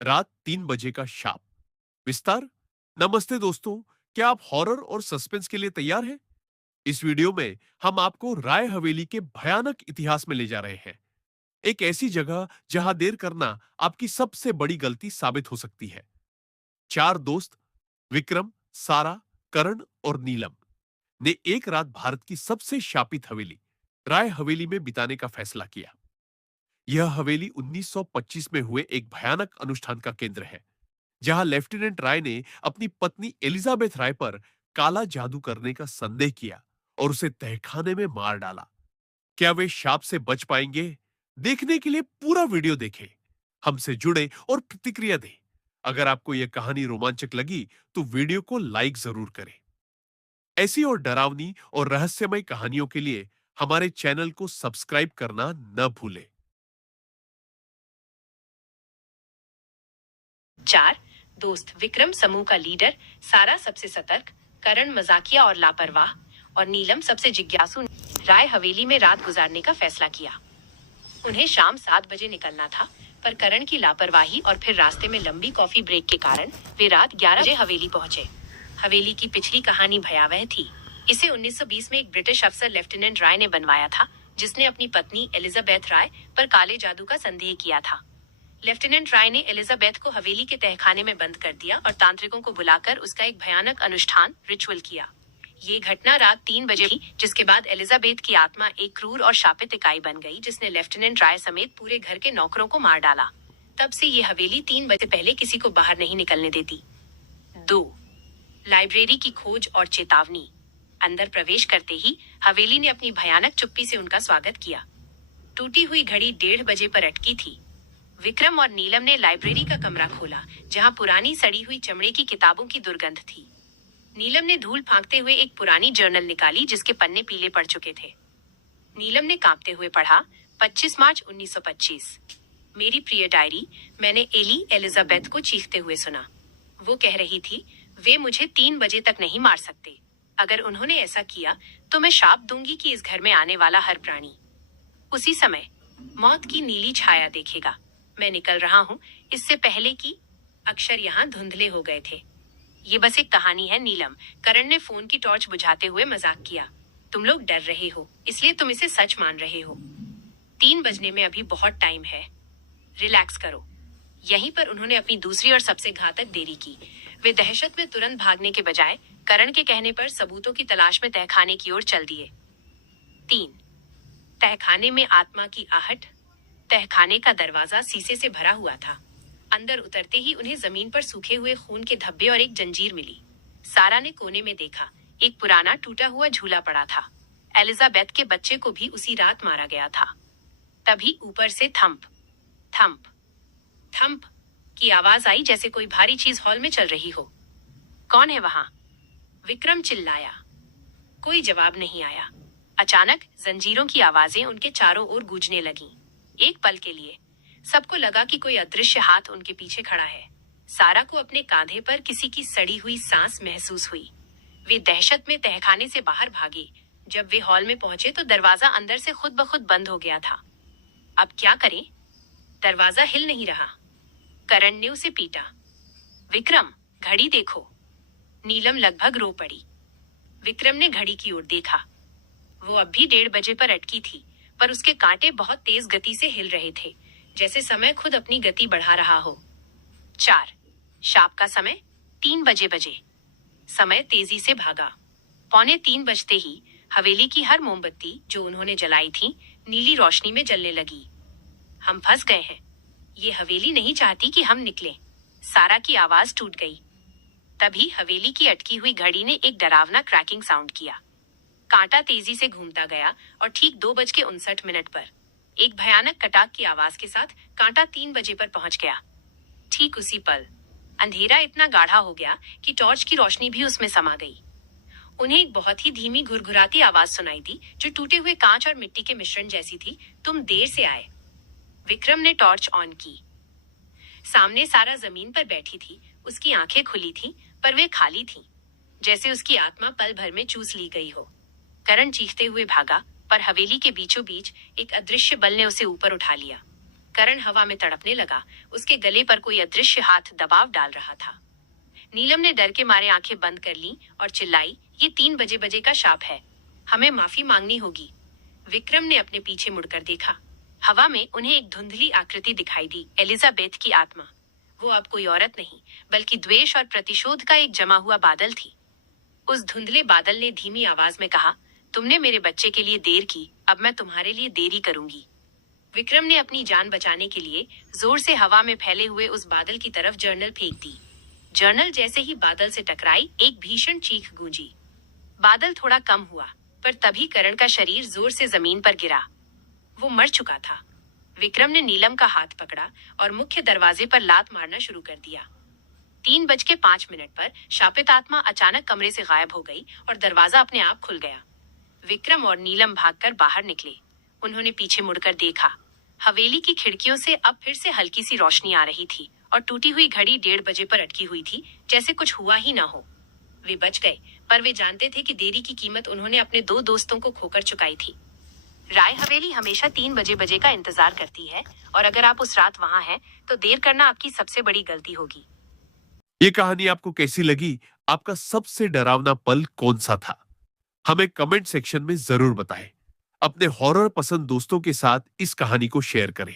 रात 3 बजे का शाप। विस्तार। नमस्ते दोस्तों, क्या आप हॉरर और सस्पेंस के लिए तैयार हैं? इस वीडियो में हम आपको राय हवेली के भयानक इतिहास में ले जा रहे हैं। एक ऐसी जगह जहां देर करना आपकी सबसे बड़ी गलती साबित हो सकती है। चार दोस्त, विक्रम, सारा, करण और नीलम, ने एक रात भारत की सबसे शापित हवेली, राय हवेली में बिताने का फैसला किया। यह हवेली 1925 में हुए एक भयानक अनुष्ठान का केंद्र है, जहां लेफ्टिनेंट राय ने अपनी पत्नी एलिजाबेथ राय पर काला जादू करने का संदेह किया और उसे तहखाने में मार डाला। क्या वे शाप से बच पाएंगे? देखने के लिए पूरा वीडियो देखें, हमसे जुड़े और प्रतिक्रिया दें। अगर आपको यह कहानी रोमांचक लगी तो वीडियो को लाइक जरूर करें। ऐसी और डरावनी और रहस्यमय कहानियों के लिए हमारे चैनल को सब्सक्राइब करना न भूलें। चार दोस्त। विक्रम समूह का लीडर, सारा सबसे सतर्क, करण मजाकिया और लापरवाह, और नीलम सबसे जिज्ञासु, राय हवेली में रात गुजारने का फैसला किया। उन्हें शाम 7 बजे निकलना था, पर करण की लापरवाही और फिर रास्ते में लंबी कॉफी ब्रेक के कारण वे रात 11 बजे हवेली पहुंचे। हवेली की पिछली कहानी भयावह थी। इसे 1920 में एक ब्रिटिश अफसर लेफ्टिनेंट राय ने बनवाया था, जिसने अपनी पत्नी एलिजाबेथ राय पर काले जादू का संदेह किया था। लेफ्टिनेंट राय ने एलिजाबेथ को हवेली के तहखाने में बंद कर दिया और तांत्रिकों को बुलाकर उसका एक भयानक अनुष्ठान रिचुअल किया। ये घटना रात 3 बजे थी, जिसके बाद एलिजाबेथ की आत्मा एक क्रूर और शापित इकाई बन गई, जिसने लेफ्टिनेंट राय समेत पूरे घर के नौकरों को मार डाला। तब से ये हवेली 3 बजे पहले किसी को बाहर नहीं निकलने देती। 2 लाइब्रेरी की खोज और चेतावनी। अंदर प्रवेश करते ही हवेली ने अपनी भयानक चुप्पी से उनका स्वागत किया। टूटी हुई घड़ी 1:30 पर अटकी थी। विक्रम और नीलम ने लाइब्रेरी का कमरा खोला, जहां पुरानी सड़ी हुई चमड़े की किताबों की दुर्गंध थी। नीलम ने धूल फांकते हुए एक पुरानी जर्नल निकाली, जिसके पन्ने पीले पड़ चुके थे। नीलम ने कांपते हुए पढ़ा, 25 मार्च 1925। मेरी प्रिय डायरी, मैंने एलिजाबेथ को चीखते हुए सुना। वो कह रही थी, वे मुझे 3 बजे तक नहीं मार सकते। अगर उन्होंने ऐसा किया तो मैं शाप दूंगी कि इस घर में आने वाला हर प्राणी उसी समय मौत की नीली छाया देखेगा। मैं निकल रहा हूँ, इससे पहले कि अक्षर यहाँ धुंधले हो गए थे। ये बस एक कहानी है नीलम, करण ने फोन की टॉर्च बुझाते हुए मजाक किया। तुम लोग डर रहे हो, इसलिए तुम इसे सच मान रहे हो। 3 बजने में अभी बहुत टाइम है, रिलैक्स करो। यहीं पर उन्होंने अपनी दूसरी और सबसे घातक देरी की। वे दहशत में तुरंत भागने के बजाय करण के कहने पर सबूतों की तलाश में तहखाने की ओर चल दिए। 3 तहखाने में आत्मा की आहट। तहखाने का दरवाजा शीशे से भरा हुआ था। अंदर उतरते ही उन्हें जमीन पर सूखे हुए खून के धब्बे और एक जंजीर मिली। सारा ने कोने में देखा, एक पुराना टूटा हुआ झूला पड़ा था। एलिजाबेथ के बच्चे को भी उसी रात मारा गया था। तभी ऊपर से थंप थंप थंप की आवाज आई, जैसे कोई भारी चीज हॉल में चल रही हो। कौन है वहां? विक्रम चिल्लाया। कोई जवाब नहीं आया। अचानक जंजीरों की आवाजें उनके चारों ओर गूंजने लगीं। एक पल के लिए सबको लगा कि कोई अदृश्य हाथ उनके पीछे खड़ा है। सारा को अपने कांधे पर किसी की सड़ी हुई सांस महसूस हुई। वे दहशत में तहखाने से बाहर भागे। जब वे हॉल में पहुंचे तो दरवाजा अंदर से खुद ब खुद बंद हो गया था। अब क्या करें? दरवाजा हिल नहीं रहा। करण ने उसे पीटा। विक्रम, घड़ी देखो। नीलम लगभग रो पड़ी। विक्रम ने घड़ी की ओर देखा। वो अब भी 1:30 पर अटकी थी, पर उसके कांटे बहुत तेज गति से हिल रहे थे, जैसे समय खुद अपनी गति बढ़ा रहा हो। 4 शाप का समय 3 बजे। समय तेजी से भागा। 2:45 बजते ही हवेली की हर मोमबत्ती जो उन्होंने जलाई थी, नीली रोशनी में जलने लगी। हम फंस गए हैं। ये हवेली नहीं चाहती कि हम निकलें। सारा की आवाज टूट गई। तभी हवेली की अटकी हुई घड़ी ने एक डरावना क्रैकिंग साउंड किया। कांटा तेजी से घूमता गया और ठीक 2:59 पर एक भयानक कटाक की आवाज के साथ कांटा 3 बजे पर पहुंच गया। ठीक उसी पल अंधेरा इतना गाढ़ा हो गया कि टॉर्च की रोशनी भी उसमें समा गई। उन्हें एक बहुत ही धीमी घुरघुराती आवाज सुनाई दी, जो टूटे हुए कांच और मिट्टी के मिश्रण जैसी थी। तुम देर से आए। विक्रम ने टॉर्च ऑन की। सामने सारा जमीन पर बैठी थी। उसकी आंखें खुली थीं, पर वे खाली थीं, जैसे उसकी आत्मा पल भर में चूस ली गई हो। करण चीखते हुए भागा, पर हवेली के बीचों बीच एक अदृश्य बल ने उसे ऊपर उठा लिया। करण हवा में तड़पने लगा। उसके गले पर कोई अदृश्य हाथ दबाव डाल रहा था। नीलम ने डर के मारे आंखें बंद कर ली और चिल्लाई, ये 3 बजे का शाप है, हमें माफी मांगनी होगी। विक्रम ने अपने पीछे मुड़कर देखा। हवा में उन्हें एक धुंधली आकृति दिखाई दी, एलिजाबेथ की आत्मा। वो अब कोई औरत नहीं, बल्कि द्वेष और प्रतिशोध का एक जमा हुआ बादल थी। उस धुंधले बादल ने धीमी आवाज में कहा, तुमने मेरे बच्चे के लिए देर की, अब मैं तुम्हारे लिए देरी करूंगी। विक्रम ने अपनी जान बचाने के लिए जोर से हवा में फैले हुए उस बादल की तरफ जर्नल फेंक दी। जर्नल जैसे ही बादल से टकराई, एक भीषण चीख गूंजी। बादल थोड़ा कम हुआ, पर तभी करण का शरीर जोर से जमीन पर गिरा। वो मर चुका था। विक्रम ने नीलम का हाथ पकड़ा और मुख्य दरवाजे पर लात मारना शुरू कर दिया। 3:05 पर शापित आत्मा अचानक कमरे से गायब हो गई और दरवाजा अपने आप खुल गया। विक्रम और नीलम भागकर बाहर निकले। उन्होंने पीछे मुड़कर देखा। हवेली की खिड़कियों से अब फिर से हल्की सी रोशनी आ रही थी और टूटी हुई घड़ी 1:30 बजे पर अटकी हुई थी, जैसे कुछ हुआ ही ना हो। वे बच गए, पर वे जानते थे कि देरी की कीमत उन्होंने अपने 2 दोस्तों को खोकर चुकाई थी। राय हवेली हमेशा 3 बजे का इंतजार करती है, और अगर आप उस रात वहां हैं, तो देर करना आपकी सबसे बड़ी गलती होगी। ये कहानी आपको कैसी लगी? आपका सबसे डरावना पल कौन सा था? हमें कमेंट सेक्शन में जरूर बताएं। अपने हॉरर पसंद दोस्तों के साथ इस कहानी को शेयर करें।